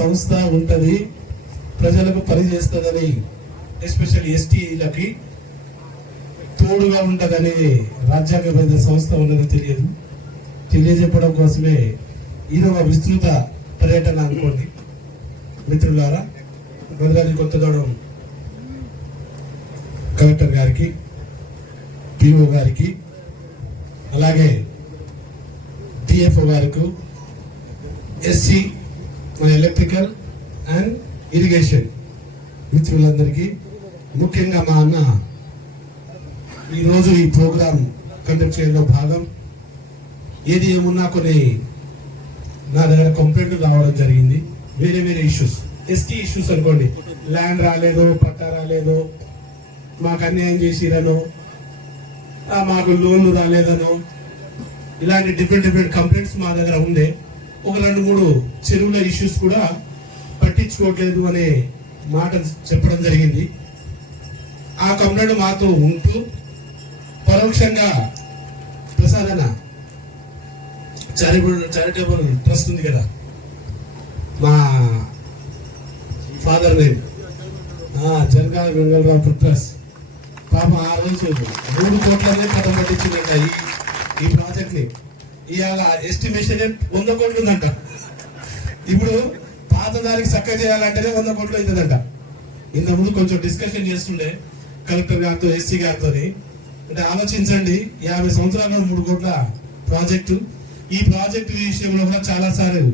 సంస్థ ఉంటది, ప్రజలకు పనిచేస్తుందని, ఎస్పెషల్లీ ఎస్టీలకి తోడుగా ఉంటదని రాజ్యాంగబద్ధ సంస్థ ఉన్నది తెలియజెప్పడం కోసమే ఇది ఒక విస్తృత పర్యటన అనుకోండి. మిత్రులారా, భద్రాద్రి కొత్తగూడెం కలెక్టర్ గారికి, పిఓ గారికి, అలాగే డిఎఫ్ఓ గారికి, ఎస్సీ, మన ఎలక్ట్రికల్ అండ్ ఇరిగేషన్ మిత్రులందరికీ, ముఖ్యంగా మా అన్న ఈరోజు ఈ ప్రోగ్రాం కండక్ట్ చేయడంలో భాగం, ఏది ఏమున్నా కొన్ని నా దగ్గర కంప్లైంట్లు రావడం జరిగింది. వేరే వేరే ఇష్యూస్, ఎస్టీ ఇష్యూస్ అనుకోండి, ల్యాండ్ రాలేదు, పట్టా రాలేదు, మాకు అన్యాయం చేసిరనో, మాకు లోన్లు రాలేదనో, ఇలాంటి డిఫరెంట్ కంప్లైంట్స్ మా దగ్గర ఉండే. ఒక 2-3 చెరువుల ఇష్యూస్ కూడా పట్టించుకోవట్లేదు అనే మాట చెప్పడం జరిగింది. ఆ కంప్లైంట్ మాతో ఉంటూ పరోక్షంగా ప్రసాదన చారిటబుల్ ట్రస్ట్ ఉంది కదా, మా ఫాదర్ నేమ్ జనగాల వెంగళరావు ట్రస్ట్, పాప ఆ రోజు 3 కోట్లనే కథం పట్టించిందంట ఈ ప్రాజెక్ట్ ని. ఇవాళ ఎస్టిమేషన్ 100 కోట్లు ఉందంట. ఇప్పుడు పాత దానికి చక్కగా చేయాలంటేనే 100 కోట్లు అవుతుందంట. ఇంతకుముందు కొంచెం డిస్కషన్ చేస్తుండే కలెక్టర్ గారితో, ఎస్సీ గారితో. అంటే ఆలోచించండి, 50 సంవత్సరాలు 3 కోట్ల ప్రాజెక్టు. ఈ ప్రాజెక్టు విషయంలో కూడా చాలా సార్లు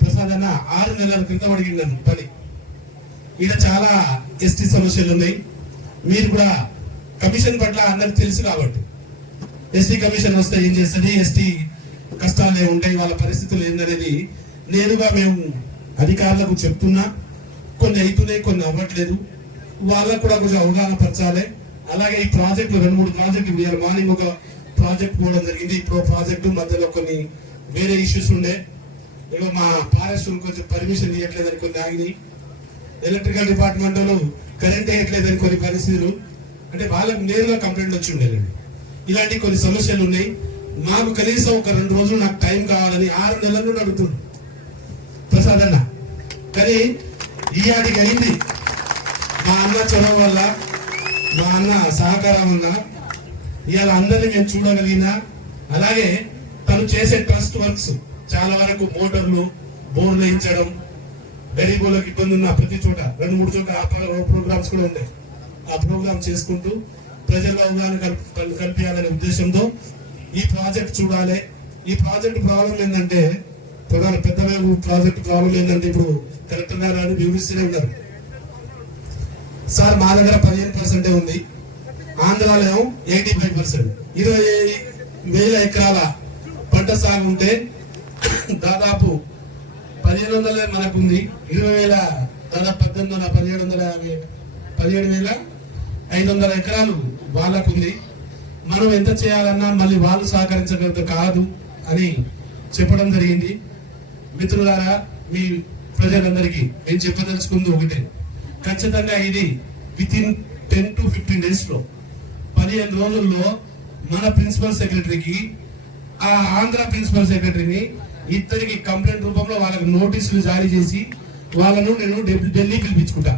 ప్రసాద్ అన్న 6 నెలల క్రితం అడిగిందని పని. ఇక్కడ చాలా ఎస్టీ సమస్యలు ఉన్నాయి. మీరు కూడా కమిషన్ పట్ల అందరికి తెలుసు కాబట్టి, ఎస్టీ కమిషన్ వస్తే ఏం చేస్తుంది, ఎస్టీ కష్టాలు ఏముంటాయి, వాళ్ళ పరిస్థితులు ఏందనేది నేరుగా మేము అధికారులకు చెప్తున్నా. కొన్ని అవుతున్నాయి, కొన్ని అవ్వట్లేదు, వాళ్ళకు కూడా కొంచెం అవగాహన పరచాలి. అలాగే ఈ ప్రాజెక్టులు 2-3 ప్రాజెక్టులు, ఇవాళ మార్నింగ్ ఒక ప్రాజెక్ట్ పోవడం జరిగింది. ఇప్పుడు ప్రాజెక్టు మధ్యలో కొన్ని వేరే ఇష్యూస్ ఉండే, ఇక మా ఫారెస్ట్ కొంచెం పర్మిషన్ ఇవ్వట్లేదని కొన్ని ఆగినాయి. ఎలక్ట్రికల్ డిపార్ట్మెంట్ వాళ్ళు కరెంట్ వేయట్లేదని కొన్ని పరిస్థితులు, అంటే వాళ్ళకి నేరుగా కంప్లైంట్ వచ్చి ఉండేదండి. ఇలాంటి కొన్ని సమస్యలు ఉన్నాయి. మాకు కనీసం ఒక 2 రోజులు నాకు టైం కావాలని 6 నెలల నుండి అడుగుతుంది ప్రసాద్ అన్న. కానీ ఈ ఆడికి అయింది మా అన్న చొరవ వల్ల, మా అన్న సహకారం వల్ల ఇవాళ అందరినీ మేము చూడగలిగిన. అలాగే తను చేసే ట్రస్ట్ వర్క్స్ చాలా వరకు మోటార్లు, బోర్లు వేయించడం, గరీబులకు ఇబ్బంది ఉన్న ప్రతి చోట 2-3 చోట్ల ప్రోగ్రామ్స్ కూడా ఉన్నాయి. ఆ ప్రోగ్రామ్ చేసుకుంటూ ప్రజల్లో అవగాహన కల్పించాలనే ఉద్దేశంతో ఈ ప్రాజెక్ట్ చూడాలి. ఈ ప్రాజెక్ట్ ప్రాబ్లం ఏంటంటే, ప్రధాన పెద్దవేగు ప్రాజెక్ట్ ప్రాబ్లం ఏంటంటే, ఇప్పుడు కలెక్టర్ గారు వివరిస్తూనే ఉన్నారు సార్, మా దగ్గర 15% ఉంది, ఆంధ్రాలో 85%. 20,000 ఎకరాల పంట సాగు ఉంటే దాదాపు 1,500 మనకుంది. 20,000 దాదాపు 17,500 ఎకరాలు వాళ్ళకుంది. మనం ఎంత చేయాలన్నా మళ్ళీ వాళ్ళు సహకరించగలత కాదు అని చెప్పడం జరిగింది. మిత్రులారా, మీ ప్రజలందరికీ నేను చెప్పదలుచుకుంది ఒకటే, ఖచ్చితంగా ఇది వితిన్ 10 to 15 days లో, 15 రోజుల్లో మన ప్రిన్సిపల్ సెక్రటరీకి, ఆ ఆంధ్ర ప్రిన్సిపల్ సెక్రటరీని ఇద్దరికి కంప్లైంట్ రూపంలో వాళ్ళకి నోటీసులు జారీ చేసి వాళ్ళను నేను ఢిల్లీ పిలిపించుకుంటా.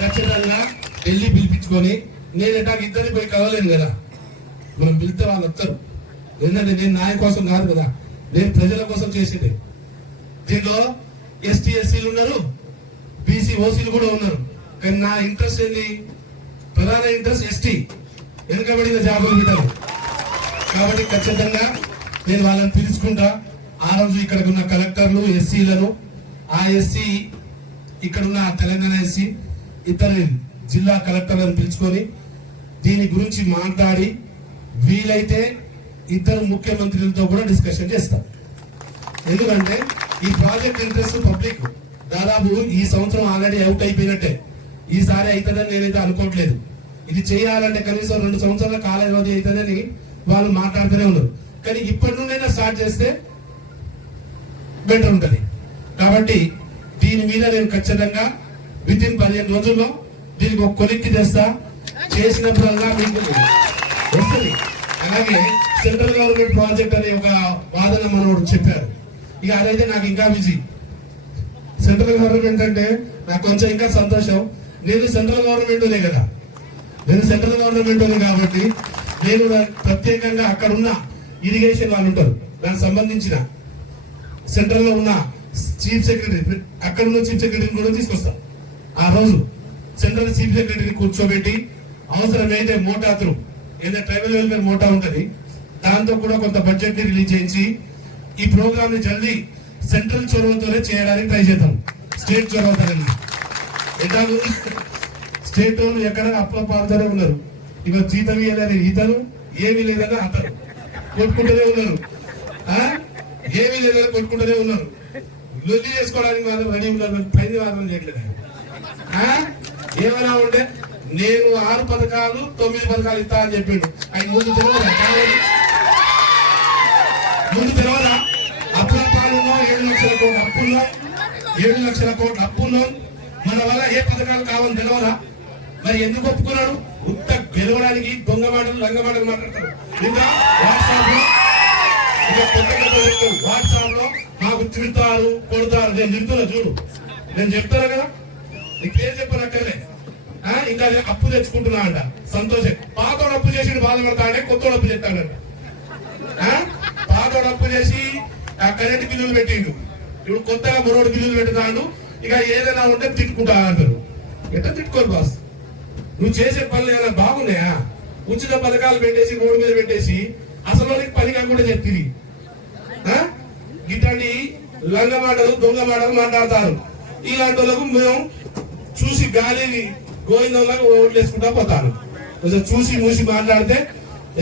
ఖచ్చితంగా ఢిల్లీ పిలిపించుకొని, నేను ఎటాక ఇద్దరిని పోయి కలవలేను కదా, మనం పిలిస్తే వాళ్ళు వస్తారు. ఎందుకంటే నేను న్యాయం కోసం కాదు కదా, నేను ప్రజల కోసం చేసేది. దీంట్లో ఎస్టీ ఎస్సీలు ఉన్నారు, బీసీ ఓసీలు కూడా ఉన్నారు. కానీ నా ఇంట్రెస్ట్ ఏంది, ప్రధాన ఇంట్రెస్ట్ ఎస్టీ, వెనుకబడిన జాబులు బిడ్డలు. కాబట్టి ఖచ్చితంగా నేను వాళ్ళని పిలుచుకుంటా. ఆ రోజు ఇక్కడ ఉన్న కలెక్టర్లు, ఎస్సీలను, ఆ ఎస్సీ ఇక్కడున్న తెలంగాణ ఎస్సీ, ఇద్దరు జిల్లా కలెక్టర్లను పిలుచుకొని దీని గురించి మాట్లాడి, వీలైతే 2 ముఖ్యమంత్రులతో కూడా డిస్కషన్ చేస్తాం. ఎందుకంటే ఈ ప్రాజెక్ట్ ఇంట్రెస్ట్ పబ్లిక్ దాదాపు ఈ సంవత్సరం ఆల్రెడీ అవుట్ అయిపోయినట్టే. ఈసారి అవుతుందని నేనైతే అనుకోవట్లేదు. ఇది చేయాలంటే కనీసం 2 సంవత్సరాల కాల వ్యవధి అవుతుందని వాళ్ళు మాట్లాడుతూనే ఉన్నారు. కానీ ఇప్పటి నుండైనా స్టార్ట్ చేస్తే బెటర్ ఉంటుంది. కాబట్టి దీని మీద నేను ఖచ్చితంగా వితిన్ 15 రోజుల్లో దీనికి ఒక కొలిక్కి చేస్తా. చేసినప్పుడల్లా మీకు వస్తుంది. అలాగే సెంట్రల్ గవర్నమెంట్ ప్రాజెక్ట్ అనే ఒక వాదన మనోడు చెప్పారు. ఇక అదైతే నాకు ఇంకా బిజీ. సెంట్రల్ గవర్నమెంట్ అంటే నాకు కొంచెం ఇంకా సంతోషం. నేను సెంట్రల్ గవర్నమెంట్నే కదా, నేను సెంట్రల్ గవర్నమెంట్నే కాబట్టి నేను ప్రత్యేకంగా అక్కడ ఉన్న ఇరిగేషన్ వాళ్ళు ఉంటారు, దానికి సంబంధించిన సెంట్రల్ లో ఉన్న చీఫ్ సెక్రటరీ, అక్కడ ఉన్న చీఫ్ సెక్రటరీని కూడా తీసుకొస్తాం. ఆ రోజు సెంట్రల్ చీఫ్ సెక్రటరీని కూర్చోబెట్టి అవసరమైతే మోటా త్రూ ఏదైతే ట్రైబల్ వెల్ఫేర్ మోటా ఉంటది దాంతో కూడా కొంత బడ్జెట్ ని రిలీజ్ చేయించి ఈ ప్రోగ్రామ్ ని జల్దీ సెంట్రల్ చొరవతోనే చేయడానికి ట్రై చేద్దాం. స్టేట్ చొరవతోనే ఎట్లాగూ స్టేట్ వాళ్ళు ఎక్కడ అప్పుల పాడుతూనే ఉన్నారు. ఇక జీతం ఇవ్వలేని ఇతను, ఏమీ లేదని అతను కొట్టుకుంటూనే ఉన్నారు. ఏమీ లేదని కొట్టుకుంటూనే ఉన్నారు. లొల్లి చేసుకోవడానికి మాత్రం రెడీ ఉన్నారు. పైన మాత్రం చేయట్లేదు. ఏమైనా ఉంటే నేను 6 పథకాలు 9 పథకాలు ఇస్తా అని చెప్పిండు. ఆయన ముందు తెలియదా? అప్పుల పాలులో 7 లక్షల కోట్ల అప్పుల్లో 7 లక్షల కోట్ల అప్పుల్లో మన వల్ల ఏ పథకాలు కావాలని తెలియదా? మరి ఎందుకు ఒప్పుకున్నాడు? ఉత్త గెలవడానికి దొంగ మాటలు లంగ మాటలు మాట్లాడతారు. ఇంకా వాట్సాప్ లో మాకు తిడతారు, కొడతారు. నేను తిడుతున్నా చూడు, నేను చెప్తాను కదా, నీకు పేరు చెప్పనక్కర్లే. ఇంకా అప్పు తెచ్చుకుంటున్నా అంట. సంతోషం. పాతోడు అప్పు చేసి బాధపడతా అంటే కొత్తోడు అప్పు చేస్తాడంట. పాతోడు అప్పు చేసి ఆ కరెంట్ బిల్లులు పెట్టిండు, ఇప్పుడు కొత్తగా మరోడు బిల్లులు పెడతాడు. ఇక ఏదైనా ఉంటే తిట్టుకుంటా అంటారు. ఎట్లా తిట్టుకోరు బాస్? నువ్వు చేసే పనులు ఏమైనా బాగున్నాయా? ఉచిత పథకాలు పెట్టేసి రోడ్డు మీద పెట్టేసి అసలు పని కాకుండా చెప్తుంది. ఇట్లాంటి లంగ మాటలు దొంగ మాటలు మాట్లాడతారు. ఇలాంటి వాళ్ళకు మేము చూసి గాలిని గోవిందంలాగా ఓట్లేసుకుంటా పోతాను. కొంచెం చూసి మూసి మాట్లాడితే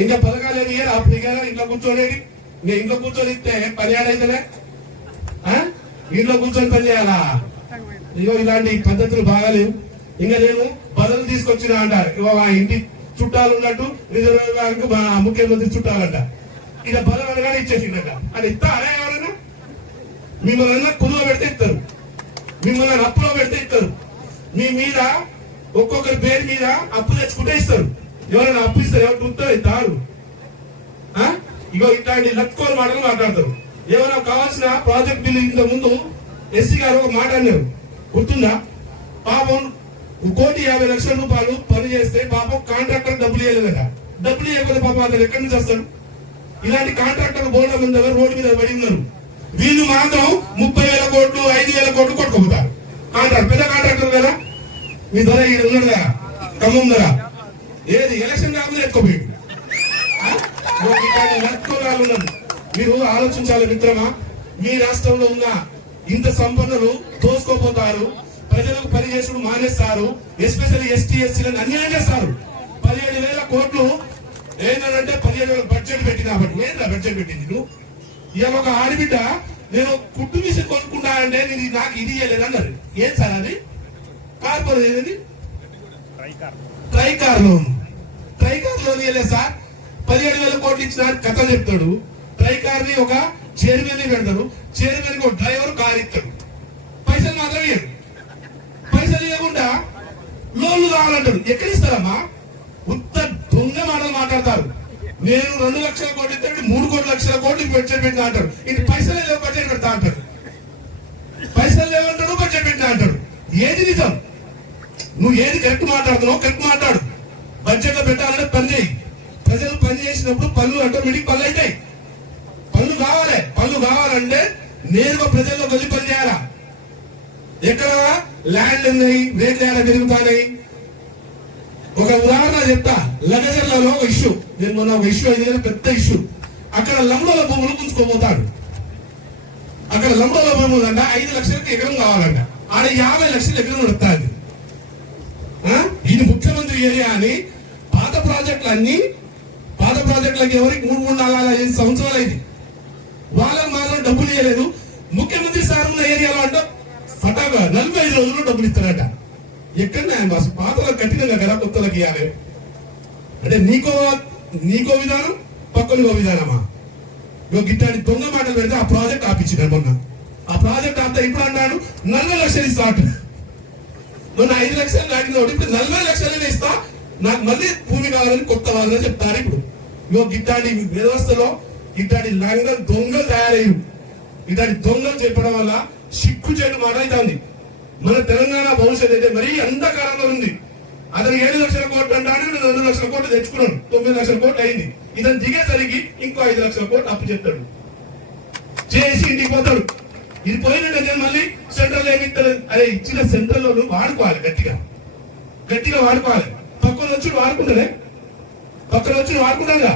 ఇంకా పథకాలు ఏమి ఇయ్యారు. అప్పుడు ఇక ఇంట్లో కూర్చోనేది, ఇంకా ఇంట్లో కూర్చొని ఇస్తే పని ఆడైతేనే ఇంట్లో కూర్చొని పని చేయాలా? ఇగో ఇలాంటి పద్ధతులు బాగాలేవు. ఇంకా నేను బదులు తీసుకొచ్చిన అంటారు. మా ఇంటి చుట్టాలు ఉన్నట్టు రిజర్వ్ బ్యాంక్ మా ముఖ్యమంత్రి చుట్టాలంట. ఇక బదులు అనగానే ఇచ్చేసిండట. అది ఇస్తారా? ఎవరైనా మిమ్మల్ని కుదువ పెడితే ఇస్తారు, మిమ్మల్ని అప్పులో పెడితే ఇస్తారు. మీ మీద ఒక్కొక్కరి పేరు మీద అప్పు తెచ్చుకుంటే ఇస్తారు. ఎవరైనా అప్పు ఇస్తారు? ఎవరు గుర్తారు ఇస్తారు? ఇగో ఇట్లాంటి లక్కోని మాటలు మాట్లాడతారు. ఏమైనా కావాల్సిన ప్రాజెక్ట్ బిల్లు ఇంత ముందు ఎస్సీ గారు ఒక మాట అన్నారు, గుర్తుందా? పాపం 1,50,00,000 రూపాయలు పని చేస్తే పాపం కాంట్రాక్టర్ డబ్బులు ఇవ్వలేదట. డబ్బులు ఇవ్వకపోతే పాపం అతను ఎక్కడి నుంచి వస్తాడు? ఇలాంటి కాంట్రాక్టర్ బోర్డు మంది ఎవరు రోడ్డు మీద పడి ఉన్నారు. వీళ్ళు మాత్రం 30,000 కోట్లు 5,000 కోట్లు కొట్టుకుంటారు. కాంట్రాక్టర్ పెద్ద కాంట్రాక్టర్ కదా, మీ ధర ఇక్కడ ఉన్నాడు కదా, ఖమ్మం ధర ఏది ఎలక్షన్ కాకుండా ఎత్తుకోపోయాడు. ఉన్నారు. మీరు ఆలోచించాలి మిత్రమా. మీ రాష్ట్రంలో ఉన్న ఇంత సంపన్నులు దోసుకోపోతారు, ప్రజలకు పని చేసుడు మానేస్తారు, ఎస్పెషల్లీ ఎస్టీ ఎస్సీలను అన్యాయం చేస్తారు. 17,000 కోట్లు ఏంటంటే 17,000 బడ్జెట్ పెట్టినప్పటి ఏంటా బడ్జెట్ పెట్టింది? నువ్వు ఇవాళ ఒక ఆడబిడ్డ నేను కుట్టు మిషన్ కొనుక్కుంటా అంటే నేను నాకు ఇది ఇవ్వలేదు అన్నారు. ఏం సార్ అది? కార్పొరేట్ ఏది? ట్రైకార్ లోన్. ట్రైకార్ లోన్ ఇవ్వలేదు సార్. 17,000 కోట్లు ఇచ్చిన కథ చెప్తాడు. ట్రైకార్ ని ఒక చైర్మన్ ని పెడతాడు, చైర్మన్ కి ఒక డ్రైవర్ కార్ ఇస్తాడు. పైసలు మాత్రం ఇవ్వడు. పైసలు ఇవ్వకుండా లోన్లు కావాలంటాడు. ఎక్కడ ఇస్తారమ్మా? ఉత్త దొంగ మాటలు మాట్లాడతారు. నేను 2 లక్షల కోట్లు ఇస్తాడు, 3 లక్షల కోట్లు బడ్జెట్ పెట్టినా అంటాడు. ఇది పైసలు లేవు బడ్జెట్ పెడతా అంటాడు. పైసలు లేవంటాడు, బడ్జెట్ పెట్టినా అంటాడు. ఏది నిజం? నువ్వు ఏది కరెక్ట్ మాట్లాడుతున్నావు కరెక్ట్ మాట్లాడు. బడ్జెట్ లో పెట్టాలంటే పని చేయి. ప్రజలు పని చేసినప్పుడు పనులు ఆటోమేటిక్ పనులు అవుతాయి. పనులు కావాలి. పనులు కావాలంటే నేరుగా ప్రజల్లో వెళ్ళి పని చేయాలా? ఎక్కడ ల్యాండ్ ఉన్నాయి, రేట్లు ఎలా పెరుగుతాయి? ఒక ఉదాహరణ చెప్తా. లగజర్లలో ఒక ఇష్యూ, నేను మొన్న ఒక ఇష్యూ అయింది, పెద్ద ఇష్యూ. అక్కడ లంబోల భూములు పుంజుకోబోతాడు. అక్కడ లంబోల భూములు అంట 5 లక్షలకు ఎకరం కావాలంట. ఆడ 50 లక్షలు ఎకరం నడుస్తుంది. ఇది ముఖ్యమంత్రి ఏరియా అని పాత ప్రాజెక్టులకి ఎవరికి 3-4-5 సంవత్సరాలు అయింది. వాళ్ళకి మాత్రం డబ్బులు ఇవ్వలేదు. ముఖ్యమంత్రి సార్ ఉన్న ఏరియాలో అంటే ఫటాగా 45 రోజుల్లో డబ్బులు ఇస్తారట. ఎక్కడ పాతలకు కట్టిన కదా కొత్తలకు ఇవ్వాలి అంటే నీకో విధానం, పక్కనికో విధానమా? గిట్టాడి దొంగ మాటలు పెడితే ఆ ప్రాజెక్ట్ ఆపించిన మొన్న. ఆ ప్రాజెక్ట్ అంతా ఇప్పుడు అన్నాడు 40 లక్షలు ఇస్తా. మొన్న 5 లక్షలు దాటినోడు ఇప్పుడు 40 లక్షలు ఇస్తా, నాకు మళ్ళీ భూమి కావాలని కొత్త వాళ్ళని చెప్తారు. ఇప్పుడు ఇట్లాంటి వ్యవస్థలో ఇట్లాంటి లంగం దొంగలు తయారయ్యారు. ఇట్లాంటి దొంగలు చెప్పడం వల్ల సిక్కు చెడు మాట అవుతుంది. మన తెలంగాణ భవిష్యత్తు అయితే మరీ అంధకారంలో ఉంది. అతను 7 లక్షల కోట్లు అంటాడు, 2 లక్షల కోట్లు తెచ్చుకున్నాడు, 9 లక్షల కోట్లు అయింది. ఇతను దిగేసరికి ఇంకో 5 లక్షల కోట్లు అప్పు చెప్తాడు, చేసి ఇంటికి పోతాడు. ఇది పోయినట్టు మళ్ళీ సెంట్రల్ ఏమి ఇస్తారు? అరే ఇచ్చిన సెంట్రల్ లో వాడుకోవాలి, గట్టిగా వాడుకోవాలి. పక్కన వచ్చి వాడుకుంటాడే, పక్కన వచ్చి వాడుకుంటాడుగా.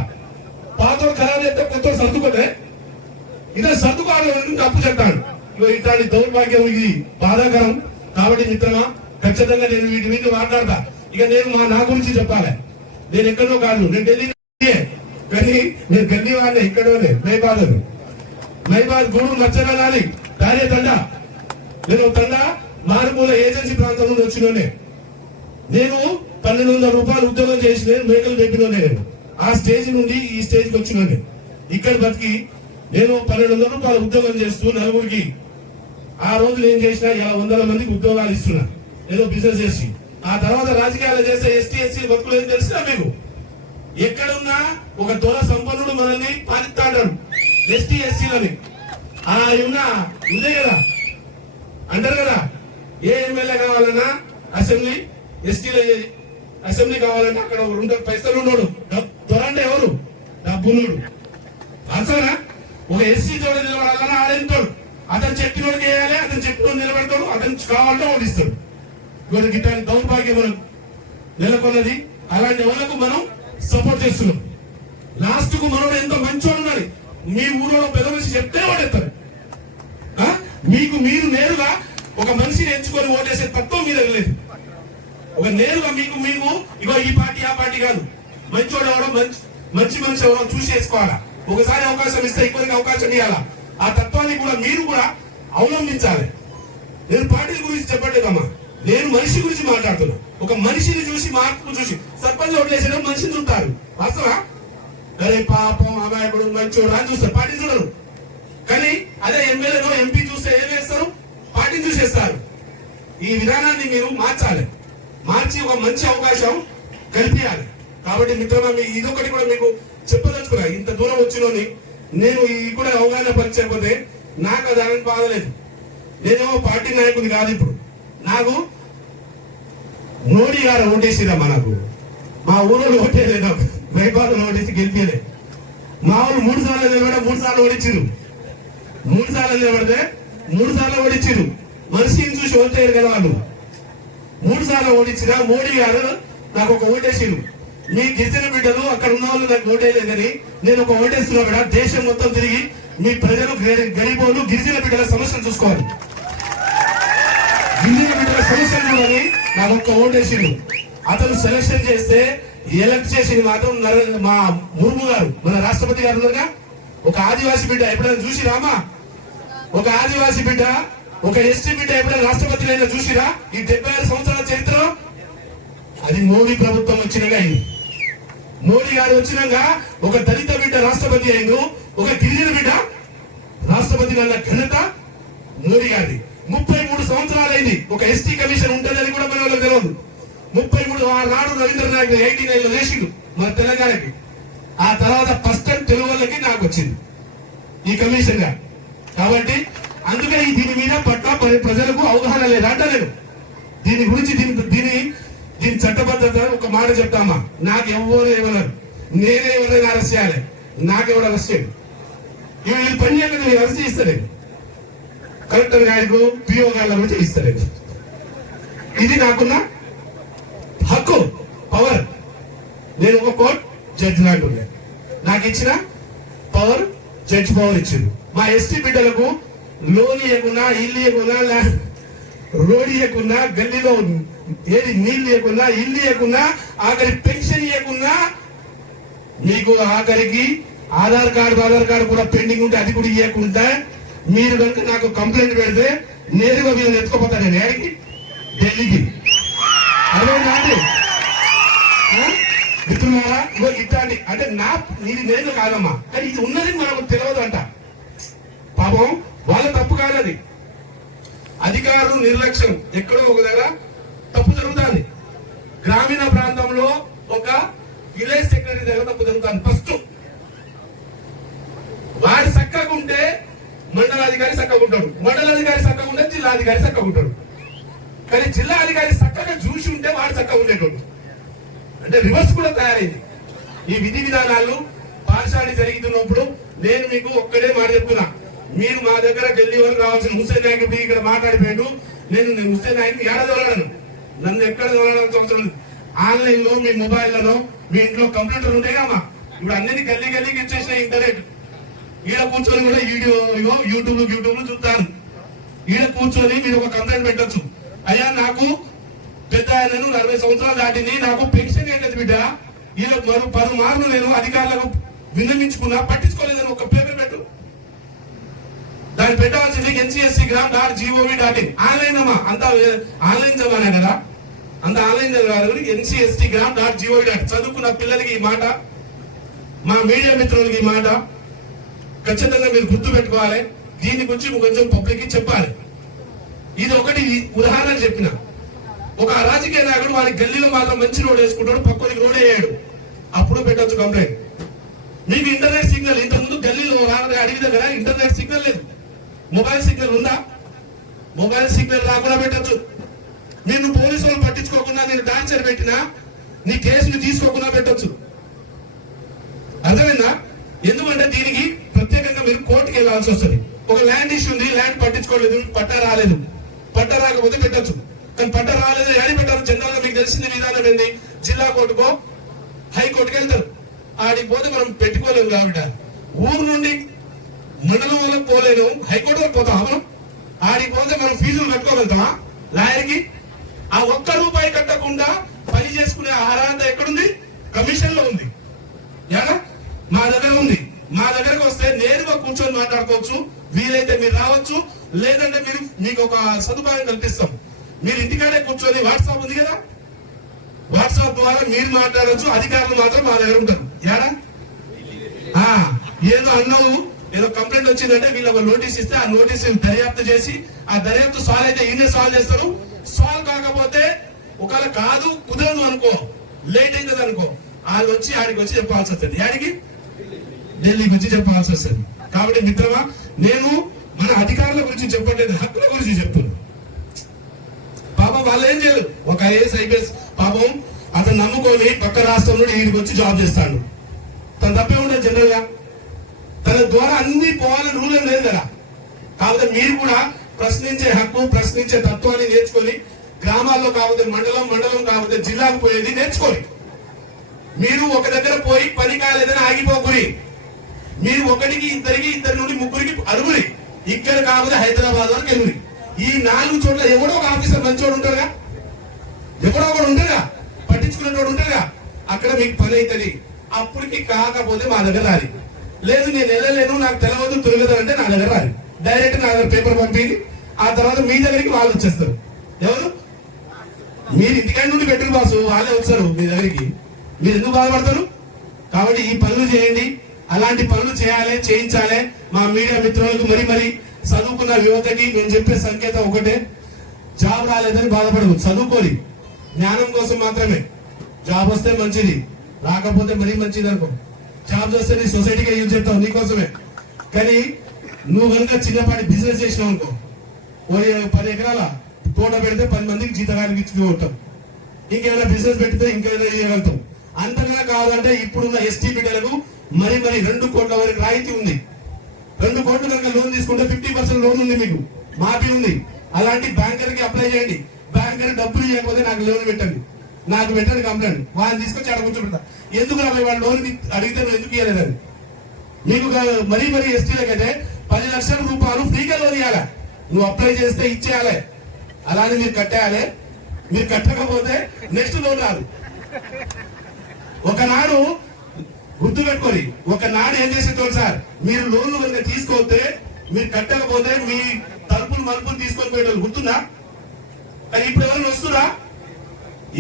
పాత ఖరాబ్ చేస్తే కొత్త సర్దుకుంటే ఇతను సర్దుకోవాలి, అప్పు చెప్తాడు. ఇట్లాంటి దౌర్భాగ్యం ఇది బాధాకరం. కాబట్టి మిత్రమా, ఖచ్చితంగా నేను వీటి మీద మాట్లాడతా. ఇక నేను నా గురించి చెప్పాలి. నేను ఎక్కడో కాదు, నేను ఢిల్లీ, కానీ నేను గల్లీ వాళ్ళే, ఇక్కడోనే మైబాద్ గూడు మచ్చల గాలి దారే తండ. నేను తండ మారుమూల ఏజెన్సీ ప్రాంతం నుండి వచ్చినోనే. నేను 1200 రూపాయలు ఉద్యోగం చేసి మేకలు పెట్టినోనే. నేను ఆ స్టేజ్ నుండి ఈ స్టేజ్కి వచ్చినోనే. ఇక్కడ బతికి నేను 1200 రూపాయలు ఉద్యోగం చేస్తూ నలుగురికి ఆ రోజు నేను చేసిన 100 మందికి ఉద్యోగాలు ఇస్తున్నా, ఏదో బిజినెస్ చేసి. ఆ తర్వాత రాజకీయాలు చేస్తే ఎస్టీ ఎస్సీ బతుకులు ఏం తెలిసినా మీకు, ఎక్కడున్నా ఒక దొర సంపన్నుడు మనల్ని పాలిస్తాడు, ఎస్టీ ఎస్సీలని. ఉందే కదా అంటారు కదా, ఏ ఎమ్మెల్యే కావాలన్నా అసెంబ్లీ, ఎస్టీలో అసెంబ్లీ కావాలంటే అక్కడ ఉంటాడు, పైసలు ఉన్నాడు. దొర అంటే ఎవరు? డబ్బునుడు. అసలు ఒక ఎస్సీ తోడు నిలబడాలన్నా ఆడేంటాడు, అతను చెప్పినోడికి వేయాలి, అతను చెప్పినోడు నిలబెడతాడు, అతను కావాలంటే ఓడిస్తాడు. ఇటువంటి ఇట్లాంటి దౌర్భాగ్యం మనం నెలకొన్నది. అలాంటి వాళ్ళకు మనం సపోర్ట్ చేస్తున్నాం. లాస్ట్ కు మనోడు ఎంతో మంచోడు ఉన్నాడు. మీ ఊరిలో పెద్ద మనిషి చెప్తే ఓటేస్తారు. మీకు మీరు నేరుగా ఒక మనిషిని ఎంచుకొని ఓటేసే తత్వం మీద లేదు. ఒక నేరుగా మీకు ఇగో ఈ పార్టీ ఆ పార్టీ కాదు, మంచోడు ఎవరో మంచి మనిషి ఎవరో చూసి వేసుకోవాలా. ఒకసారి అవకాశం ఇస్తే ఇంకొకరికి అవకాశం ఇవ్వాలా. ఆ తత్వాన్ని కూడా మీరు కూడా అవలంబించాలి. నేను పార్టీల గురించి చెప్పట్లేదమ్మా, నేను మనిషి గురించి మాట్లాడుతున్నా. ఒక మనిషిని చూసి, మార్పు చూసి సర్పంచ్ ఓట్లేసిన మనిషిని చూస్తారు. వాస్తవా? అరే పాపం అమాయకుడు మంచోడు అని చూస్తారు, పార్టీని చూడరు. కానీ అదే ఎమ్మెల్యేనో ఎంపీ చూస్తే ఏం వేస్తారు? పార్టీని చూసేస్తారు. ఈ విధానాన్ని మీరు మార్చాలి, మార్చి ఒక మంచి అవకాశం కల్పించాలి. కాబట్టి మిత్రమా, ఇదొకటి కూడా మీకు చెప్పదలుచుకున్నా. ఇంత దూరం వచ్చినోని నేను ఈ కూడా అవగాహన పరిచయకపోతే నాకు దాని బాధలేదు. నేనేమో పార్టీ నాయకుని కాదు. ఇప్పుడు నాకు మోడీ గారు ఓటేసిరమ్మా. నాకు మా ఊళ్ళో ఓటేయలేదు, నాకు మైబాద్లో ఓటేసి గెలిపేలే. మా ఊళ్ళు 3 సార్లు నిలబడ 3 సార్లు ఓడించిరు. 3 సార్లు నిలబడితే 3 సార్లు ఓడించిరు. మనిషిని చూసి ఓటేయరు కదా వాళ్ళు. 3 సార్లు ఓడించిన మోడీ గారు నాకు ఒక ఓటేసిరు. మీ గిరిజన బిడ్డలు అక్కడ ఉన్న వాళ్ళు నాకు ఓటేయలేదని నేను ఒక ఓటేస్తున్నా బిడ్డ. దేశం మొత్తం తిరిగి మీ ప్రజలు, గరీబోలు, గిరిజన బిడ్డల సమస్యలు చూసుకోవాలి. గిరిజన బిడ్డల సమస్యలు చూడాలని నాకు ఒక్క ఓటేసిండు. అతను సెలక్షన్ చేస్తే ఎలక్ట్ చేసింది మాత్రం మా ముర్ము గారు, మన రాష్ట్రపతి గారు ఉన్నారుగా. ఒక ఆదివాసీ బిడ్డ ఎప్పుడైనా చూసిరామా? ఒక ఆదివాసీ బిడ్డ, ఒక ఎస్టీ బిడ్డ ఎప్పుడైనా రాష్ట్రపతి అయినా చూసిరా? ఈ 75 సంవత్సరాల చరిత్రలో అది మోడీ ప్రభుత్వం వచ్చినాక అయింది. మోడీ గారు వచ్చినాక ఒక దళిత బిడ్డ రాష్ట్రపతి అయిండు, ఒక గిరిజన బిడ్డ రాష్ట్రపతి అన్న ఘనత మోడీ గారిది. 33 సంవత్సరాలు అయింది. ఒక ఎస్టీ కమిషన్ ఉంటుందని కూడా మన వాళ్ళకి తెలియదు. 33 నాడు రవీంద్రనాథ్ 89లో వేసిండు మన తెలంగాణకి. ఆ తర్వాత ఫస్ట్ టైం తెలుగు వాళ్ళకి నాకు వచ్చింది ఈ కమిషన్ గా. కాబట్టి అందుకే దీని మీద పట్ల ప్రజలకు అవగాహన లేదు అంటలేదు. దీని గురించి దీని చట్టబద్ధత ఒక మాట చెప్తామా, నాకు ఎవరు ఏమన్నారు, నేనే ఎవరైనా అరెస్ట్ చేయాలి, నాకెవరు అరెస్ట్ చేయాలి. వీళ్ళు పని చేయకుండా నేను అరెస్ట్ చేస్తాను. కలెక్టర్ గారికి, పిఓ గారి గురించి ఇస్తాను. ఇది నాకున్న హక్కు, పవర్. నేను ఒక కోర్టు జడ్జి లాంటి నాకు ఇచ్చిన పవర్, జడ్జి పవర్ ఇచ్చిండు. మా ఎస్టీ బిడ్డలకు లోన్ ఇవ్వకుండా, ఇల్లు ఇవ్వకుండా, రోడ్ ఇవ్వకుండా, గల్లీలో ఏది నీళ్లు ఇవ్వకుండా, ఇల్లు ఇవ్వకుండా, ఆఖరి పెన్షన్ ఇవ్వకుండా, మీకు ఆఖరికి ఆధార్ కార్డు కూడా పెండింగ్ ఉంటే అది కూడా ఇవ్వకుండా మీరు కనుక నాకు కంప్లైంట్ పెడితే నేరుగా వీళ్ళని ఎత్తుకోపోతాను నేను ఏడికి, ఢిల్లీకి. అదే నాది మిత్రులారా, ఇట్లాంటి అంటే ఇది నేను కాదమ్మా, కానీ ఇది ఉన్నది మనకు తెలియదు అంట. పాపం వాళ్ళ తప్పు కాదది. అధికారులు నిర్లక్ష్యం, ఎక్కడో ఒక దగ్గర తప్పు జరుగుతుంది. గ్రామీణ ప్రాంతంలో ఒక విలేజ్ సెక్రటరీ దగ్గర తప్పు జరుగుతాను. ఫస్ట్ వాడు చక్కగా ఉంటే మండలాధికారి చక్కగా ఉంటాడు, మండలాధికారి చక్కగా ఉంటే జిల్లాధికారి చక్కగా ఉంటాడు. కానీ జిల్లా అధికారి చక్కగా చూసి ఉంటే వాడు చక్కగా ఉండేటోడు. అంటే రివర్స్ కూడా తయారైంది. ఈ విధి విధానాలు పాఠశాల జరుగుతున్నప్పుడు నేను మీకు ఒక్కడే మాట చెప్తున్నా, మీరు మా దగ్గర ఢిల్లీ వరకు రావాల్సిన హుస్సేన్ నాయక్ ఇక్కడ మాట్లాడిపోయాడు. నేను హుస్సేన్ నాయక్ ఏడాదోలాడను, నన్ను ఎక్కడ దోలాడాల్సిన అవసరం లేదు. ఆన్లైన్ లో మీ మొబైల్లలో మీ ఇంట్లో కంప్యూటర్ ఉంటాయి కమ్మా, ఇప్పుడు అన్ని గల్లీకి ఇచ్చేసిన ఇంటర్నెట్. ఈడ కూర్చొని కూడా యూట్యూబ్ చూస్తాను. ఈడ కూర్చొని మీరు ఒక కంప్లైంట్ పెట్టచ్చు, అయ్యా నాకు పెద్ద నేను 40 సంవత్సరాలు దాటింది, నాకు పెన్షన్ ఏంటది బిడ్డ, ఈయన పలుమార్లు నేను అధికారులకు విన్నవించుకున్నా పట్టించుకోలేదని ఒక పేపర్ పెట్టు. దాన్ని పెట్టవలసింది ncstgram.gov.in. ఆన్లైన్ అమ్మా, అంతా ఆన్లైన్ జమానా కదా, అంత ఆన్లైన్ చదవాలి. ncstgram.gov.in. చదువుకున్న పిల్లలకి ఈ మాట, మా మీడియా మిత్రులకి ఈ మాట ఖచ్చితంగా మీరు గుర్తు పెట్టుకోవాలి. దీని గురించి కొంచెం పబ్లిక్ కి చెప్పాలి. ఇది ఒకటి ఉదాహరణ చెప్పిన. ఒక రాజకీయ నాయకుడు వారి గల్లీలో మాత్రం మంచి రోడ్ వేసుకుంటాడు, పక్కనికి రోడ్ వేయాడు, అప్పుడు పెట్టచ్చు కంప్లైంట్. మీకు ఇంటర్నెట్ సిగ్నల్ ఇంతకుముందు గల్లీలో అడిగి దగ్గర ఇంటర్నెట్ సిగ్నల్ లేదు, మొబైల్ సిగ్నల్ ఉందా? మొబైల్ సిగ్నల్ రాకుండా పెట్టచ్చు. నేను పోలీసులు పట్టించుకోకుండా నేను డాన్సర్ పెట్టినా నీ కేసులు తీసుకోకుండా పెట్టచ్చు. అర్థమైందా? ఎందుకంటే దీనికి ప్రత్యేకంగా మీరు కోర్టుకి వెళ్లాల్సి వస్తుంది. ఒక ల్యాండ్ ఇష్యూ ఉంది, ల్యాండ్ పట్టించుకోలేదు, పట్టా రాలేదు, పట్టా రాకపోతే పెట్టచ్చు. కానీ పట్టా రాలేదు ఏడి పెట్టారు? జనరల్ గా మీకు తెలిసిన విధానం ఏంది, జిల్లా కోర్టుకో హైకోర్టుకి వెళ్తారు. ఆడికి పోతే మనం పెట్టుకోలేము కాబట్టి ఊరు నుండి మండలం వరకు పోలేను, హైకోర్టు వరకు పోతాం. మనం ఆడికి పోతే మనం ఫీజులు కట్టుకోగలుగుతామా లాయర్కి? ఆ ₹1 కట్టకుండా పని చేసుకునే అర్హత ఎక్కడుంది? కమిషన్ లో ఉంది. ఎలా? మా దగ్గర ఉంది. మా దగ్గరకు వస్తే నేరుగా కూర్చొని మాట్లాడుకోవచ్చు. వీలైతే మీరు రావచ్చు, లేదంటే మీకు ఒక సదుపాయం కల్పిస్తాం. మీరు ఇంటికాడే కూర్చొని వాట్సాప్ ఉంది కదా, వాట్సాప్ ద్వారా మీరు మాట్లాడవచ్చు. అధికారులు మాత్రం మా దగ్గర ఉంటారు. ఏడా ఏదో అన్నావు, ఏదో కంప్లైంట్ వచ్చిందంటే వీళ్ళు ఒక నోటీస్ ఇస్తే ఆ నోటీస్ దర్యాప్తు చేసి ఆ దర్యాప్తు సాల్వ్ అయితే ఈయనే సాల్వ్ చేస్తారు. సాల్వ్ కాకపోతే ఒకవేళ కాదు కుదరదు అనుకో, లేట్ అవుతుంది అనుకో, వాళ్ళు వచ్చి ఆడికి వచ్చి చెప్పాల్సి వస్తుంది. ఆడికి ఢిల్లీకి వచ్చి చెప్పాల్సి వస్తుంది. కాబట్టి మిత్రమా, నేను మన అధికారుల గురించి చెప్పట్లేదు, హక్కుల గురించి చెప్తున్నాను. పాపం వాళ్ళు ఏం చేయరు. ఒక ఐఏఎస్ ఐపీఎస్ పాపం అతను నమ్ముకొని పక్క రాష్ట్రం నుండి వీడికి వచ్చి జాబ్ చేస్తాడు. తను తప్పే ఉండదు. జనరల్ గా తన ద్వారా అన్ని పోవాలని రూల్ ఏం లేదు కదా. కాబట్టి మీరు కూడా ప్రశ్నించే హక్కు, ప్రశ్నించే తత్వాన్ని నేర్చుకొని గ్రామాల్లో కాకపోతే మండలం కాకపోతే జిల్లాకు పోయేది నేర్చుకోండి. మీరు ఒక దగ్గర పోయి పని కాలేదని ఆగిపోకుని, మీరు ఒకటికి ఇద్దరి నుండి ముగ్గురికి అడుగురి. ఇక్కడ కాకపోతే హైదరాబాద్ వరకు ఎదురు. ఈ 4 చోట్ల ఎవడో ఒక ఆఫీసర్ మంచోడు ఉంటారుగా, ఎవడో ఒకడు ఉంటారుగా, పట్టించుకునేటోడు ఉంటారుగా, అక్కడ మీకు పని అవుతుంది. అప్పటికి కాకపోతే మా దగ్గర రాలి. లేదు నేను వెళ్ళలేను, నాకు తెలవదు తిరగదు అంటే నా దగ్గర రాలి. డైరెక్ట్ నా దగ్గర పేపర్ పంపించి ఆ తర్వాత మీ దగ్గరికి వాళ్ళు వచ్చేస్తారు. ఎవరు? మీరు ఇంటికాడి నుండి పెట్టుకు బాసు, వాళ్ళే వస్తారు మీ దగ్గరికి. మీరు ఎందుకు బాధపడతారు? కాబట్టి ఈ పనులు చేయండి. అలాంటి పనులు చేయించాలి. మా మీడియా మిత్రులకు మరి చదువుకున్న యువతకి నేను చెప్పే సంకేతం ఒకటే, జాబ్ రాలేదని బాధపడదు. చదువుకోని జ్ఞానం కోసం మాత్రమే. జాబ్ వస్తే మంచిది, రాకపోతే మరీ మంచిది అనుకో. జాబ్ వస్తే నీ సొసైటీగా యూజ్ చేస్తావు, నీకోసమే. కానీ నువ్వు కనుక చిన్నపాటి బిజినెస్ చేసినావు అనుకో, 10 ఎకరాల తోట పెడితే 10 మందికి జీతగానికి ఇచ్చి ఉంటాం. ఇంకేమైనా బిజినెస్ పెడితే ఇంకేమైనా చేయగలుగుతాం. అంతకన్నా కావాలంటే ఇప్పుడున్న ఎస్టీ బిడ్డలకు మరి 2 కోట్ల వరకు రాయితీ ఉంది. 2 కోట్లు కనుక లోన్ తీసుకుంటే 50% లోన్ ఉంది, మీకు మాఫీ ఉంది. అలాంటి బ్యాంకర్ కి అప్లై చేయండి. బ్యాంకర్ డబ్బులు ఇవ్వకపోతే నాకు లోన్ పెట్టండి, నాకు పెట్టండి కంప్లైంట్. వాళ్ళని తీసుకొచ్చి అక్కడ కూర్చోబెడతా. ఎందుకు వాళ్ళ లోన్ అడిగితే నువ్వు ఎందుకు ఇవ్వలేదని. మీకు మరీ ఎస్టీలకైతే 10 లక్షల రూపాయలు ఫ్రీగా లోన్ ఇవ్వాలి. నువ్వు అప్లై చేస్తే ఇచ్చేయాలి, అలానే మీరు కట్టేయాలి. మీరు కట్టకపోతే నెక్స్ట్ లోన్ రాదు. ఒకనాడు గుర్తు పెట్టుకొని, ఒకనాడు ఏం చేసేటోళ్ళు సార్, మీరు లోన్లు కనుక తీసుకోతే మీరు కట్టకపోతే మీ మలుపులు తీసుకొని పోయేటోళ్ళు గుర్తుందా? కానీ ఇప్పుడు ఎవరైనా వస్తురా?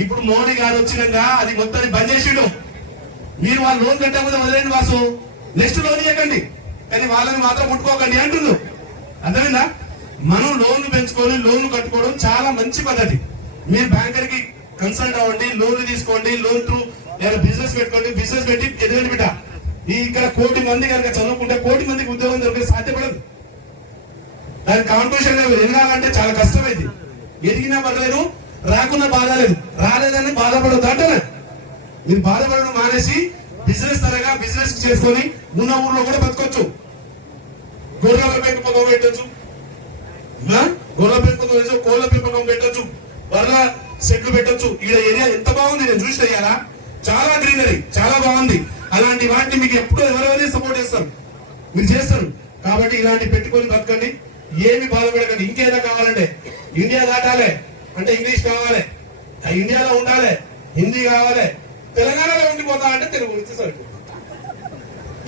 ఇప్పుడు మోడీ గారు వచ్చినాక అది మొత్తాన్ని బంద్ చేసిండు. మీరు వాళ్ళు లోన్ కట్టకపోతే వదిలేండి వాసు, నెక్స్ట్ లోన్ ఇవ్వకండి, కానీ వాళ్ళని మాత్రం ముట్టుకోకండి అంటుండ్రు. అర్థమైందా? మనం లోన్లు పెంచుకొని లోన్లు కట్టుకోవడం చాలా మంచి పద్ధతి. మీరు బ్యాంకర్కి కన్సల్ట్ అవ్వండి, లోన్లు తీసుకోండి, లోన్ త్రూ ఏదైనా బిజినెస్ పెట్టుకోండి, బిజినెస్ పెట్టి ఎదగండి బిడ్డ. ఈ ఇక్కడ 1 కోటి మంది కనుక చదువుకుంటే 1 కోటి మందికి ఉద్యోగం దొరికే సాధ్యపడదు. దాని కాంపిటీషన్ ఎదగాలంటే చాలా కష్టమైంది. ఎదిగినా పర్లేదు, రాకున్నా బాధ లేదు, రాలేదని బాధపడద్దు అంటారా. మీరు బాధపడడం మానేసి బిజినెస్ తరగా బిజినెస్ చేసుకొని ఉన్న ఊర్లో కూడా బతకొచ్చు. గొర్రెల పెంపకం పెట్టచ్చు, గొర్రెల పెంపకం, కోళ్ళ పెంపకం పెట్టచ్చు, బర్రెల సెట్లు పెట్టచ్చు. ఈ ఏరియా ఎంత బాగుంది, నేను చూసిన ఇయ్యాలా చాలా గ్రీనరీ, చాలా బాగుంది. అలాంటి వాటిని మీకు ఎప్పుడు ఎవరెవరైనా సపోర్ట్ చేస్తారు, మీరు చేస్తారు. కాబట్టి ఇలాంటి పెట్టుకొని బతకండి, ఏమి బాధపడకండి. ఇంకేదా కావాలంటే ఇండియా దాటాలి అంటే ఇంగ్లీష్ కావాలి, ఇండియాలో ఉండాలి, హిందీ కావాలి, తెలంగాణలో ఉండిపోతా అంటే తెలుగు గురించి సరిపోతుంది.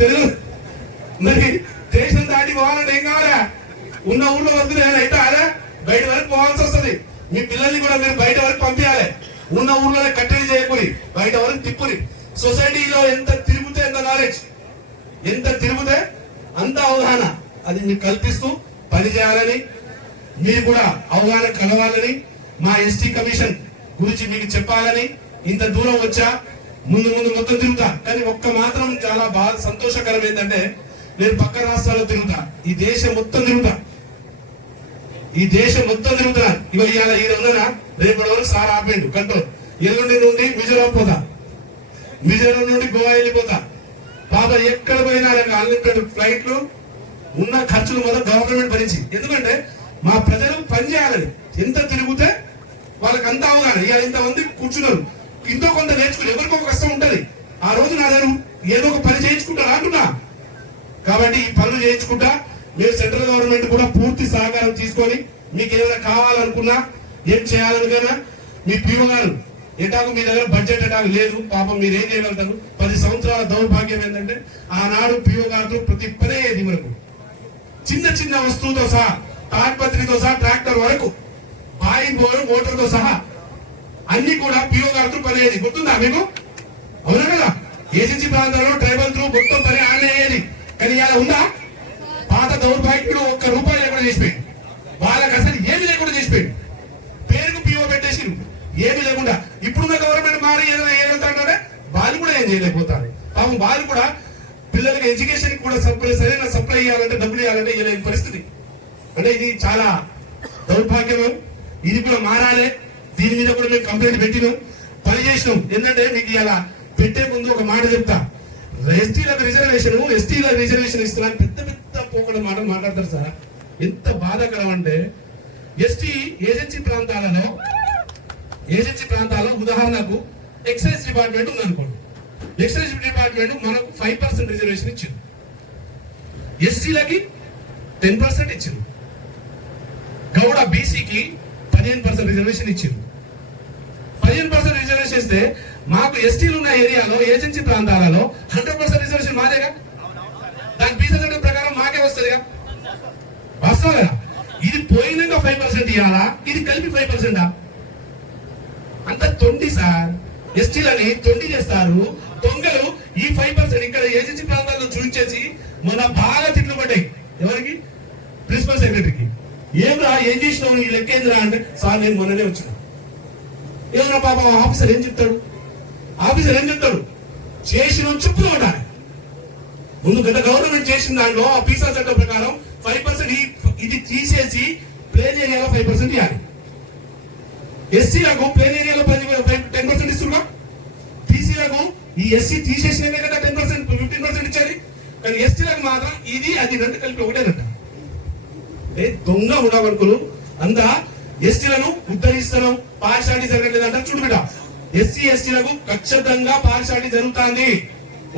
తెలుగు మరి దేశం దాటి పోవాలంటే ఏం కావాలా, ఉన్న ఊళ్ళో వస్తుంది అయితే అదే బయట వరకు పోవాల్సి వస్తుంది. మీ పిల్లల్ని కూడా మీరు బయట వరకు పంపించాలి. ఉన్న ఊళ్ళో కట్టడి చేయకూరి, బయట వరకు తిప్పురి. సొసైటీలో ఎంత తిరుగుతే ఎంత నాలెడ్జ్, ఎంత తిరుగుతే అంత అవగాహన, అది మీకు కల్పిస్తూ పని చేయాలని, మీరు కూడా అవగాహన కలవాలని, మా ఎస్టీ కమిషన్ గురించి మీకు చెప్పాలని ఇంత దూరం వచ్చా. ముందు ముందు మొత్తం తిరుగుతా, కానీ ఒక్క మాత్రం చాలా బాగా సంతోషకరం ఏంటంటే నేను పక్క రాష్ట్రాల్లో తిరుగుతా, ఈ దేశం మొత్తం తిరుగుతా, ఈ దేశం మొత్తం తిరుగుతున్నా. ఇవాళ ఈ రోజున రేపటి వరకు సార్ ఆపేండు కంట్రోల్. ఎల్లుండి నుండి మిజోరాం పోతా, మిజోరాం నుండి గోవా వెళ్ళిపోతా. బాబా ఎక్కడ పోయినా అన్లిమిటెడ్ ఫ్లైట్లు, ఉన్న ఖర్చులు మొదలు గవర్నమెంట్ భరించి. ఎందుకంటే మా ప్రజలు పని చేయాలని, ఎంత తిరిగితే వాళ్ళకి అంత అవగాహన. ఇవాళ ఇంతమంది కూర్చున్నారు, ఇంతో కొంత నేర్చుకుని, ఎవరికో కష్టం ఉంటది. ఆ రోజు నా దగ్గర ఏదో ఒక పని చేయించుకుంటారా అంటున్నా. కాబట్టి ఈ పనులు చేయించుకుంటా మీరు సెంట్రల్ గవర్నమెంట్ కూడా పూర్తి సహకారం తీసుకొని మీకు ఏదైనా కావాలనుకున్నా, ఏం చేయాలనుకున్నా మీ పిఓ గారు ఎటాకు మీ దగ్గర బడ్జెట్ ఎటాకు లేదు, పాపం మీరు ఏం చేయగలుగుతారు. 10 సంవత్సరాల దౌర్భాగ్యం ఏంటంటే ఆనాడు పిఓ గారు ప్రతి పనే ఏది మనకు చిన్న చిన్న వస్తువుతో సహా, తాడ్పత్రితో సహా, ట్రాక్టర్ వరకు, బాయి బోరు మోటార్తో సహా అన్ని కూడా పిఓ గారితో పని అయ్యేది. గుర్తుందా మీకు? అవునా కదా? ఏజెన్సీ ప్రాంతాల్లో ట్రైబల్ త్రూ మొత్తం పని ఆనే అయ్యేది. కానీ ఇలా ఉందా? పాత దౌర్భాగ్యుడు 1 రూపాయి లేకుండా చేసిపోయింది, వాళ్ళకి అసలు ఏమి లేకుండా చేసిపోయింది. పేరుకు పిఓ పెట్టేసి ఏమి లేకుండా. ఇప్పుడున్న గవర్నమెంట్ మారి ఏదంటే వాళ్ళు కూడా ఏం చేయలేకపోతారు. పాపం వాళ్ళు కూడా పిల్లలకి ఎడ్యుకేషన్ కూడా సరైన సప్లై చేయాలంటే, డబ్బులు ఇవ్వాలంటే ఇవ్వలేని పరిస్థితి. అంటే ఇది చాలా దౌర్భాగ్యం. ఇది కూడా మారాలి. దీని మీద కూడా మేము కంప్లైంట్ పెట్టినాం, పని చేసినాం. ఏంటంటే మీకు ఇలా పెట్టే ముందు ఒక మాట చెప్తా. ఎస్టీలకు రిజర్వేషన్ ఇస్తున్నా పెద్ద పెద్ద పోకడ మాటలు మాట్లాడతారు సార్. ఎంత బాధాకరం అంటే ఎస్టీ ఏజెన్సీ ప్రాంతాల్లో ఉదాహరణకు ఎక్సైజ్ డిపార్ట్మెంట్ ఉందనుకోండి. ఎక్సైజ్ డిపార్ట్మెంట్ మనకు 5% రిజర్వేషన్ ఇచ్చింది, ఎస్సీలకి 10% ఇచ్చింది, గౌడ బీసీకి 15% రిజర్వేషన్ ఇచ్చింది. 15% రిజర్వేషన్ ఇస్తే మాకు ఎస్టీలు ఉన్న ఏరియాలో ఏజెన్సీ ప్రాంతాలలో 100% రిజర్వేషన్ మాదేగా. దాని బీసీ ప్రకారం మాకే వస్తుందిగా, వస్తుందా? ఇది పోయినాక 5% ఇవ్వాలా, ఇది కలిపి 5%? అంత తొండి సార్. ఎస్టీలని తొండి చేస్తారు. దొంగలు ఈ 5% ఇక్కడ ఏజెన్సీ ప్రాంతాల్లో చూపించేసి మొన్న బాగా తిట్లు పడ్డాయి. ఎవరికి? ప్రిన్సిపల్ సెక్రటరీకి. ఏం చేసినావు, ఈ లెక్క ఏందిరా అంటే, సార్ నేను మొన్ననే వచ్చిన. ఏమన్నా పాప ఆఫీసర్ ఏం చెప్తాడు? చేసిన చెప్పుతూ ఉండాలి. ముందు గత గవర్నమెంట్ చేసిన దాంట్లో ఆ పీసా చట్టం ప్రకారం 5% ఇది తీసేసి ప్లేన్ ఏరియాలో 5% ఇవ్వాలి. ఎస్సీలకు ప్లేన్ ఏరియాలో 10% ఇస్తున్నా. టీసీలకు ఈ ఎస్సీ తీసేసినవే కదా 10%, 15% ఇచ్చేది. కానీ ఎస్టీలకు మాత్రం ఇది అది రెండు కలిపి ఒకటేనంట. దొంగ ఉండవనుకులు అంతా ఎస్టీలను ఉద్ధరిస్తున్నాం, పార్షాలిటీ జరగట్లేదంట. చూడు బిడ్డ, ఎస్సీ ఎస్టీలకు ఖచ్చితంగా పార్షాలిటీ జరుగుతుంది.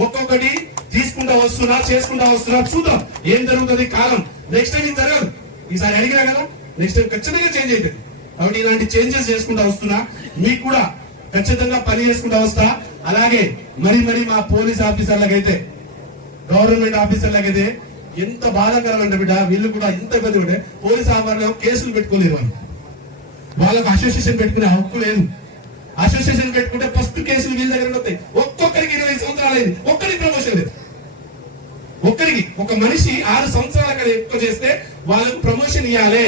ఒక్కొక్కటి తీసుకుంటా వస్తున్నా, చేసుకుంటా వస్తున్నా. చూద్దాం ఏం జరుగుతుంది కాలం. నెక్స్ట్ టైం ఇది జరగదు. ఈసారి అడిగినా కదా, నెక్స్ట్ టైం ఖచ్చితంగా చేంజ్ అవుతుంది. కాబట్టి ఇలాంటి చేంజెస్ చేసుకుంటా వస్తున్నా. మీకు కూడా ఖచ్చితంగా పని చేసుకుంటా వస్తా. అలాగే మరి మా పోలీస్ ఆఫీసర్లకైతే, గవర్నమెంట్ ఆఫీసర్లకైతే ఎంత బాధాకరం అంటే బిడ్డ, వీళ్ళు కూడా ఇంత ఇబ్బంది ఉంటే పోలీస్ ఆఫీసర్లు కేసులు పెట్టుకోలేరు. వాళ్ళకు అసోసియేషన్ పెట్టుకునే హక్కు లేదు. అసోసియేషన్ పెట్టుకుంటే ఫస్ట్ కేసులు వీళ్ళ దగ్గర వస్తాయి. ఒక్కొక్కరికి 20 సంవత్సరాలు అయింది, ఒక్కరికి ప్రమోషన్ లేదు. ఒక్కరికి ఒక మనిషి 6 సంవత్సరాల కన్నా ఎక్కువ చేస్తే వాళ్ళకు ప్రమోషన్ ఇవ్వాలి.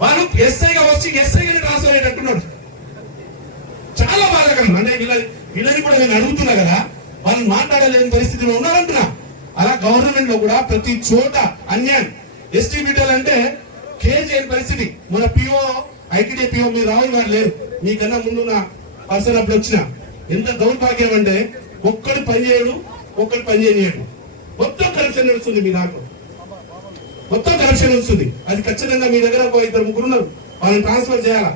వాళ్ళు ఎస్ఐగా వచ్చి ఎస్ఐగా ట్రాన్స్ఫర్ అయ్యేటట్టున్నాడు. మాట్లాడగలను అంటే వీళ్ళని కూడా నేను అడుగుతున్నా కదా, వాళ్ళు మాట్లాడలేని పరిస్థితిలో ఉన్నారంటున్నా. అలా గవర్నమెంట్ లో కూడా ప్రతి చోట అన్యాయం. ఎస్టీ బిడ్డలు అంటే కేర్ చేయని పరిస్థితి. మన పిఓ ఐటీడీ పిఓ మీరు రాహుల్ గారు లేరు, మీకన్నా ముందున్న పర్సన్ అప్పుడు వచ్చిన ఎంత దౌర్భాగ్యం అంటే ఒక్కడు పని చేయడు, ఒక్కడు పని చేయడు, మొత్తం కరప్షన్ నడుస్తుంది మీ దాంట్లో, మొత్తం కరప్షన్ వస్తుంది. అది ఖచ్చితంగా మీ దగ్గర ఒక ఇద్దరు ముగ్గురు ఉన్నారు, వాళ్ళని ట్రాన్స్ఫర్ చేయాలా.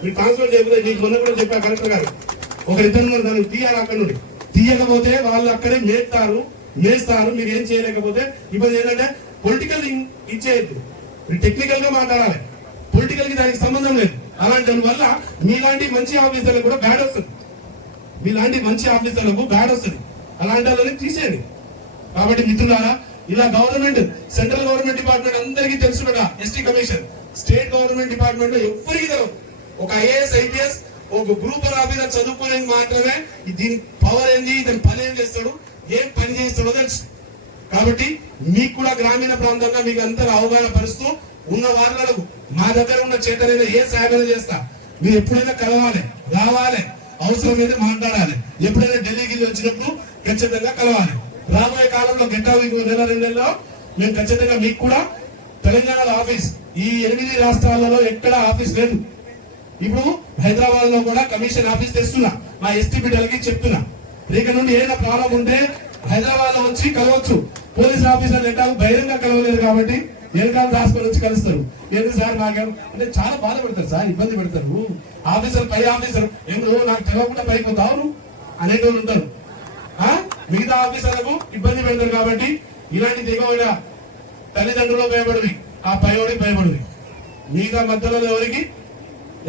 మీరు ట్రాన్స్ఫర్ చేయకపోతే మీకు మొన్న కూడా చెప్పా కలెక్టర్ గారు, ఒకరిద్దరు దాన్ని తీయాలి. అక్కడ నుండి తీయకపోతే వాళ్ళు అక్కడే మేస్తారు. మీరు ఏం చేయలేకపోతే ఇప్పుడు ఏంటంటే పొలిటికల్ ఇచ్చేయద్దు, మీరు టెక్నికల్ గా మాట్లాడాలి. పొలిటికల్ కి దానికి సంబంధం లేదు. అలాంటి వల్ల మీలాంటి మంచి ఆఫీసర్లకు కూడా బ్యాడ్ వస్తుంది, మీలాంటి మంచి ఆఫీసర్లకు బ్యాడ్ వస్తుంది. అలాంటి వాళ్ళని తీసేయండి. కాబట్టి మిత్రులారా, ఇలా గవర్నమెంట్, సెంట్రల్ గవర్నమెంట్ డిపార్ట్మెంట్ అందరికీ తెలుసు కదా, ST commission, state government department లో ఎవరికి తెలియదు. ఒక ఐఏఎస్ ఐపీఎస్ ఒక గ్రూప్ ఆఫీసర్ చదువుకునేది మాత్రమే దీని పవర్ ఏంది, దాని పని ఏం చేస్తాడు, ఏం పని చేస్తాడో తెలుసు. కాబట్టి మీకు కూడా గ్రామీణ ప్రాంతంగా మీకు అంతా అవగాహన పరుస్తూ ఉన్న వార్లకు మా దగ్గర ఉన్న చేతనైనా ఏ సాయమైనా చేస్తా. మీరు ఎప్పుడైనా కలవాలి, రావాలి, అవసరమైతే మాట్లాడాలి. ఎప్పుడైనా ఢిల్లీకి వచ్చినప్పుడు ఖచ్చితంగా కలవాలి. రాబోయే కాలంలో గెట్టావు నెల 2 నెలల్లో మేము ఖచ్చితంగా మీకు కూడా తెలంగాణలో ఆఫీస్, ఈ 8 రాష్ట్రాలలో ఎక్కడ ఆఫీస్ లేదు. ఇప్పుడు హైదరాబాద్ లో కూడా కమిషన్ ఆఫీస్ తెస్తున్నా, మా ఎస్టీ బిడ్డలకి చెప్తున్నా. రేక నుండి ఏదైనా ప్రాబ్లం ఉంటే హైదరాబాద్ లో వచ్చి కలవచ్చు. పోలీస్ ఆఫీసర్లు ఎట్లా బహిరంగ కలవలేదు కాబట్టి ఎన్నికలు రాసుకొని వచ్చి కలుస్తారు. ఎందుకు సార్ నాకేం అంటే చాలా బాధ పెడతారు సార్, ఇబ్బంది పెడతారు. ఆఫీసర్ పై ఆఫీసర్ ఎందుకు నాకు తెలియకుండా పైకి పోతావు అనేటోళ్ళు ఉంటారు. మిగతా ఆఫీసర్లకు ఇబ్బంది పెడతారు. కాబట్టి ఇలాంటి దిగవడ తల్లిదండ్రులు భయపడవి, ఆ పైవాడి భయపడవి. మిగతా మధ్యలో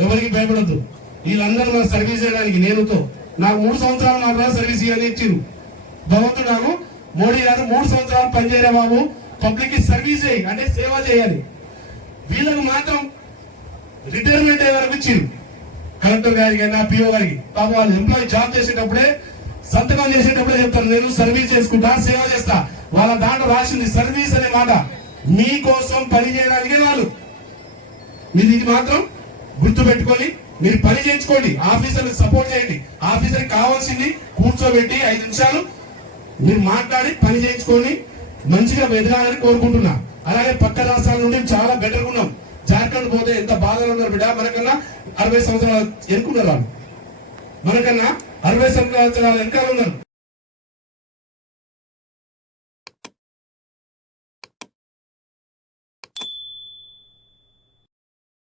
ఎవరికి భయపడద్దు. వీళ్ళందరూ మన సర్వీస్ చేయడానికి నేనుతో నాకు 3 సంవత్సరాలు మాత్రమే సర్వీస్ ఇవ్వని ఇచ్చారు భగవంతుడు. నాకు మోడీ గారు 3 సంవత్సరాలు పనిచేయరా బాబు, పబ్లిక్ కి సర్వీస్ చేయి అంటే సేవ చేయాలి. వీళ్ళకు మాత్రం రిటైర్మెంట్ అయ్యే వరకు ఇచ్చారు. కలెక్టర్ గారికి అయినా పిఓ గారికి. పాపం వాళ్ళు ఎంప్లాయీ జాబ్ చేసేటప్పుడే సంతకం చేసేటప్పుడే చెప్తారు, నేను సర్వీస్ చేసుకుంటా, సేవ చేస్తా. వాళ్ళ దాంట్లో రాసింది సర్వీస్ అనే మాట. మీకోసం పని చేయడానికే వాళ్ళు. మీరు ఇది మాత్రం గుర్తు పెట్టుకొని మీరు పని చేయించుకోండి, ఆఫీసర్కి సపోర్ట్ చేయండి. ఆఫీసర్కి కావాల్సింది కూర్చోబెట్టి 5 నిమిషాలు మీరు మాట్లాడి పని చేయించుకొని మంచిగా ఎదగాలని కోరుకుంటున్నా. అలాగే పక్క రాష్ట్రాల నుండి చాలా బెటర్ ఉన్నాం. జార్ఖండ్ పోతే ఎంత బాధలు ఉన్నారు బిడ్డ, మనకన్నా 60 సంవత్సరాలు ఎన్నుకున్నారు వాళ్ళు, మనకన్నా 60 సంవత్సరాలు వెనకాల ఉన్నారు.